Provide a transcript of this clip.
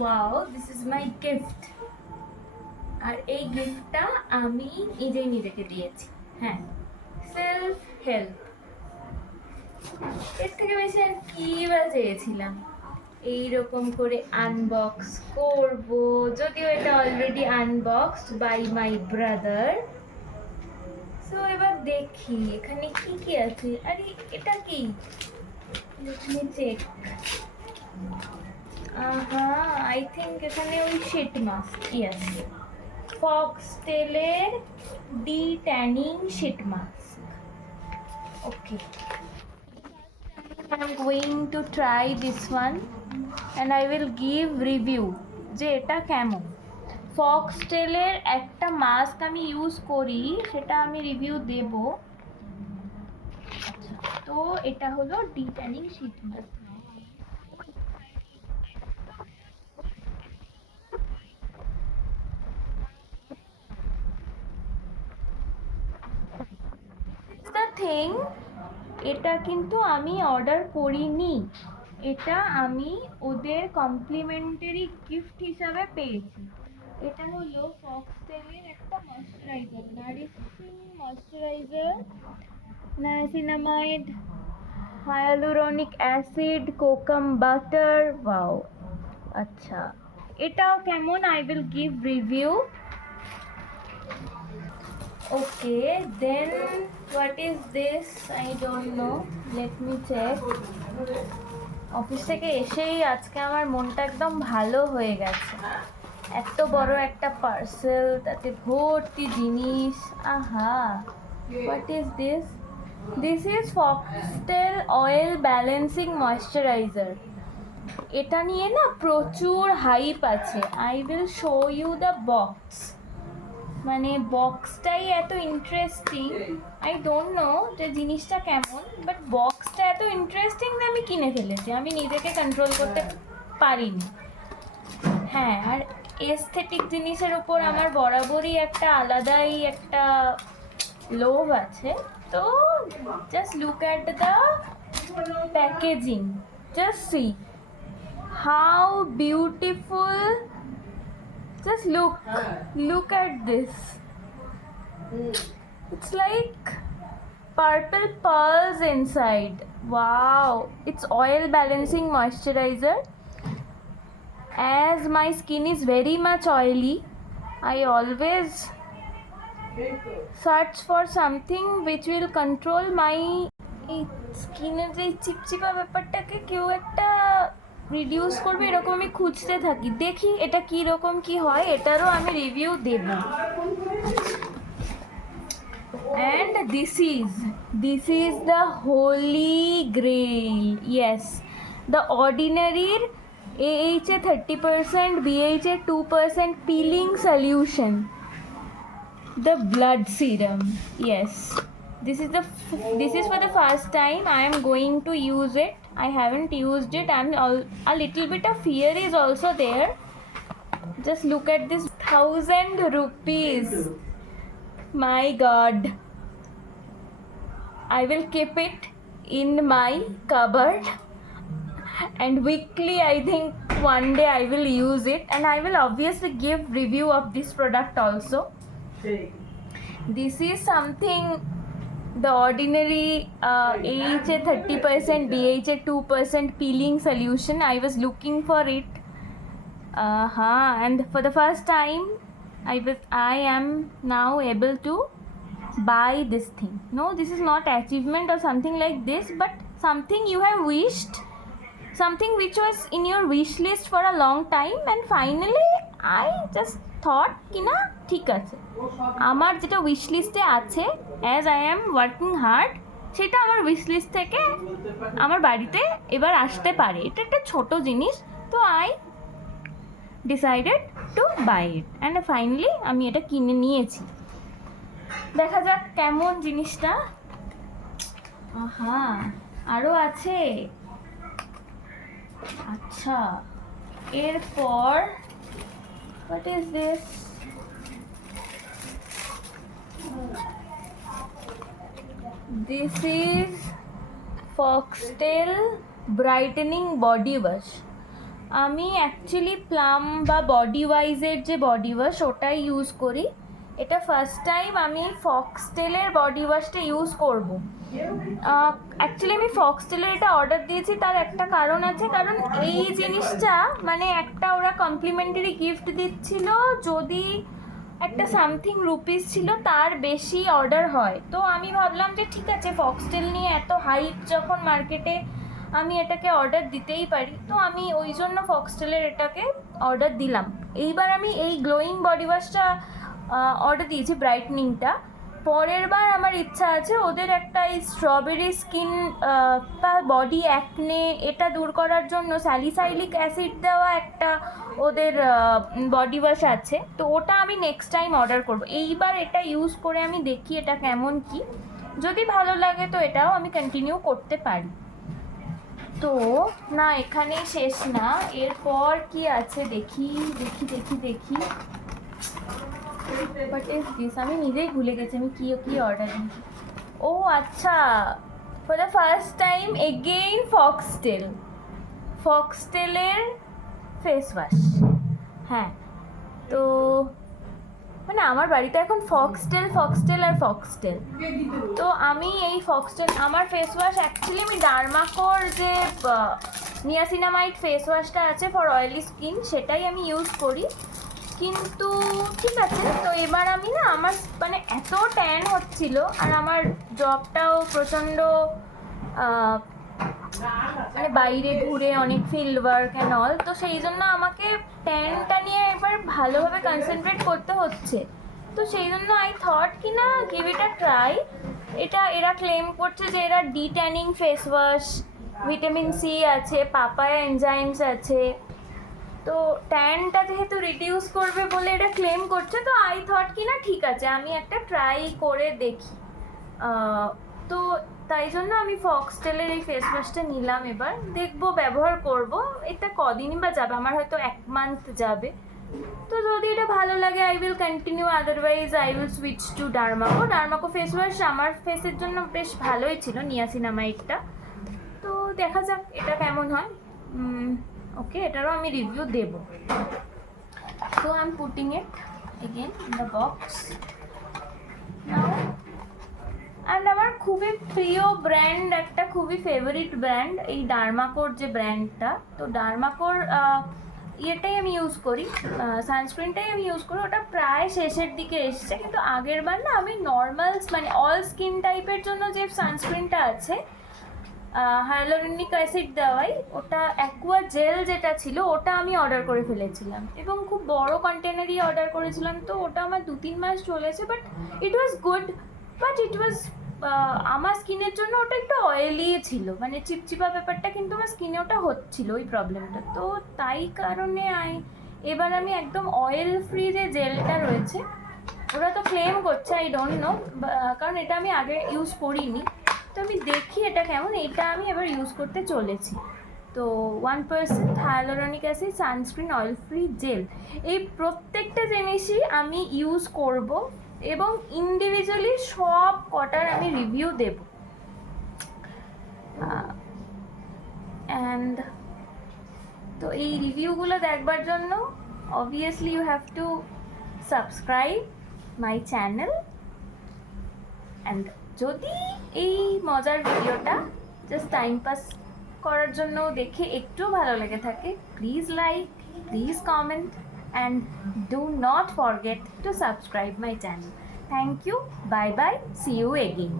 Wow, this is my gift. আর এই গিফটটা আমি নিজেই নিজেকে দিয়েছি। হ্যাঁ, সেলফ হেল্প। এর থেকে বেশি আর কি বা চেয়েছিলাম। এইরকম করে আনবক্স করব, যদিও এটা already unboxed by my brother. So এবার দেখি এখানে কি কি আছে। আরে এটা কি? Let me check. আহা, আই থিঙ্ক এখানে ওই শিট মাস্ক। ইয়েস, ফক্সটেলের de tanning sheet mask. Okay, I'm going to try this one and I will give review যে এটা কেমন। ফক্সটেলের একটা মাস্ক আমি ইউজ করি, সেটা আমি রিভিউ দেব। আচ্ছা, তো এটা হলো de tanning sheet mask. The thing, এটা কিন্তু আমি অর্ডার করিনি, এটা আমি ওদের কমপ্লিমেন্টারি গিফট হিসাবে পেয়েছি। এটা হলো ফক্সটেলের একটা moisturiser, nourishing moisturiser, niacinamide, hyaluronic acid, kokum butter. Wow, আচ্ছা, এটাও কেমন, I will give review. Okay, then what is this? I don't know. Let me check. Office থেকে এসেই আজকে আমার মনটা একদম ভালো হয়ে গেছে। এত বড় একটা পার্সেল, তাতে ভর্তি জিনিস। আহা, what is this? This is Foxtale oil balancing moisturizer. এটা নিয়ে না প্রচুর হাইপ আছে। I will show you the box. মানে বক্সটাই এত ইন্টারেস্টিং। আই ডোন্ট নো যে জিনিসটা কেমন, বাট বক্সটা এত ইন্টারেস্টিং যে আমি কিনে ফেলেছি, আমি নিজেকে কন্ট্রোল করতে পারিনি। হ্যাঁ, আর এস্থেটিক জিনিসের উপর আমার বরাবরই একটা আলাদাই একটা লোভ আছে। তো just look at the packaging, just see how beautiful. Just look at this. It's like purple pearls inside. Wow, it's oil balancing moisturizer. As my skin is very much oily, I always search for something which will control my স্কিনের যে চিপচিপা ব্যাপারটাকে কেউ একটা reduce করবে, এরকম আমি খুঁজতে থাকি। দেখি এটা কি রকম কি হয়, এটারও আমি রিভিউ দেব। And this is the holy grail. Yes, the অর্ডিনারির AHA 30%, BHA 2% peeling solution, the blood serum. Yes, this is for the first time I am going to use it. I haven't used it. A little bit of fear is also there. Just look at this, 1000 rupees. My god, I will keep it in my cupboard and weekly I think one day I will use it, and I will obviously give review of this product also. This is something, the ordinary AHA 30%, BHA 2% peeling solution. I was looking for it, and for the first time I am now able to buy this thing. No, this is not achievement or something like this, but something you have wished, something which was in your wish list for a long time, and finally I just thought কি না ঠিক আছে, আমার যেটা wish লিস্টে আছে, as I am working hard, সেটা আমার উইশ লিস্ট থেকে আমার বাড়িতে এবার আসতে পারে। এটা একটা ছোট জিনিস, তো I decided to buy it, and finally আমি এটা কিনে নিয়েছি। দেখা যাক কেমন জিনিসটা। আহা, আরও আছে। আচ্ছা, এরপর what is this? This is Foxtail brightening body wash. আমি অ্যাকচুয়ালি প্লাম বা বডি ওয়াইজের যে বডি ওয়াশ ওটাই ইউজ করি। এটা ফার্স্ট টাইম আমি ফক্সটেলের বডি ওয়াশটা ইউজ করব। অ্যাকচুয়ালি আমি ফক্সটেলের এটা অর্ডার দিয়েছি, তার একটা কারণ আছে, কারণ এই জিনিসটা মানে একটা ওরা কমপ্লিমেন্টারি গিফট দিচ্ছিল যদি একটা সামথিং রুপিস ছিল তার বেশি অর্ডার হয়। তো আমি ভাবলাম যে ঠিক আছে, ফক্সটেল নিয়ে এত হাইপ যখন মার্কেটে, আমি এটাকে অর্ডার দিতেই পারি। তো আমি ওই জন্য ফক্সটেলের এটাকে অর্ডার দিলাম। এইবার আমি এই গ্লোয়িং বডি ওয়াশটা অর্ডার দিয়েছি, ব্রাইটনিংটা। পরের বার আমার ইচ্ছা আছে ওদের একটা এই স্ট্রবেরি স্কিন বা বডি অ্যাকনে এটা দূর করার জন্য স্যালিসাইলিক অ্যাসিড দেওয়া একটা ওদের বডি ওয়াশ আছে, তো ওটা আমি নেক্সট টাইম অর্ডার করব। এইবার এটা ইউজ করে আমি দেখি এটা কেমন কি, যদি ভালো লাগে তো এটাও আমি কন্টিনিউ করতে পারি। তো না, এখানেই শেষ না, এরপর কি আছে দেখি দেখি দেখি দেখি বাট ইজ দিস, আমি নিজেই ভুলে গেছি আমি কি কি অর্ডার দিয়েছি। ও আচ্ছা, for the first time again ফক্সটেলের ফেস ওয়াশ। হ্যাঁ, তো মানে আমার বাড়িতে এখন ফক্সটেল আর ফক্সটেল। তো আমি এই ফক্সটেল আমার ফেস ওয়াশ অ্যাকচুয়ালি আমি ডার্মাকোর যে নিয়াসিনামাইড ফেস ওয়াশটা আছে ফর অয়েলি স্কিন সেটাই আমি ইউজ করি। কিন্তু ঠিক আছে, তো এবার আমি না, আমার মানে এত ট্যান হচ্ছিল আর আমার জবটাও প্রচণ্ড মানে বাইরে ঘুরে অনেক ফিল্ড ওয়ার্ক অ্যান্ড অল, তো সেই জন্য আমাকে ট্যানটা নিয়ে এবার ভালোভাবে কনসেন্ট্রেট করতে হচ্ছে। তো সেই জন্য আই থট কি না, গিভ ইট আ ট্রাই। এটা এরা ক্লেম করছে যে এরা ডিট্যানিং ফেস ওয়াশ, ভিটামিন সি আছে, পাপায়া এনজাইমস আছে, তো ট্যানটা যেহেতু রিডিউস করবে বলে এটা ক্লেম করছে, তো আই থট কি না ঠিক আছে আমি একটা ট্রাই করে দেখি। তো তাই জন্য আমি ফক্সটেলের এই ফেস ওয়াশটা নিলাম, এবার দেখবো, ব্যবহার করব। এটা কদিনই বা যাবে, আমার হয়তো 1 মান্থ যাবে। তো যদি এটা ভালো লাগে I will continue, otherwise I will switch to Dermaco face wash. আমার ফেসের জন্য বেশ ভালোই ছিল নিয়াসিনামাইডটা। তো দেখা যাক এটা কেমন হয়। ওকে, এটারও আমি রিভিউ দেব। So I am putting it again in the box now. And আমার খুবই প্রিয় ব্র্যান্ড, একটা খুবই ফেভারিট ব্র্যান্ড এই ডার্মাকোর যে ব্র্যান্ডটা। তো ডার্মাকোর ইয়েটাই আমি ইউজ করি, সানস্ক্রিনটাই আমি ইউজ করি। ওটা প্রায় শেষের দিকে এসছে, কিন্তু আগের বার না আমি নর্মাল মানে অল স্কিন টাইপের জন্য যে সানস্ক্রিনটা আছে হায়ালুরোনিক অ্যাসিড দেওয়াই, ওটা অ্যাকুয়া জেল যেটা ছিল ওটা আমি অর্ডার করে ফেলেছিলাম এবং খুব বড় কন্টেনারই অর্ডার করেছিলাম। তো ওটা আমার 2-3 মাস চলেছে, but it was good, but it was আমার স্কিনের জন্য ওটা একটু অয়েলি ছিল, মানে চিপচিপা ব্যাপারটা কিন্তু আমার স্কিনে ওটা হচ্ছিল ওই প্রবলেমটা। তো তাই কারণে এবার আমি একদম অয়েল ফ্রি যে জেলটা রয়েছে, ওরা তো ক্লেম করছে, আই ডোন্ট নো, কারণ এটা আমি আগে ইউজ করিনি। তো আমি দেখি এটা কেমন, এটা আমি এবার ইউজ করতে চলেছি। তো 1% hyaluronic acid sunscreen oil free gel, এই প্রত্যেকটা জিনিসই আমি ইউজ করব এবং ইন্ডিভিজুয়ালি সব কটার আমি রিভিউ দেব। অ্যান্ড তো এই রিভিউগুলো দেখবার জন্য obviously you have to subscribe my channel. And যদি এই মজার ভিডিওটা জাস্ট টাইম পাস করার জন্য দেখে একটু ভালো লেগে থাকে, please like, please comment, and do not forget to subscribe my channel. Thank you. Bye bye. See you again.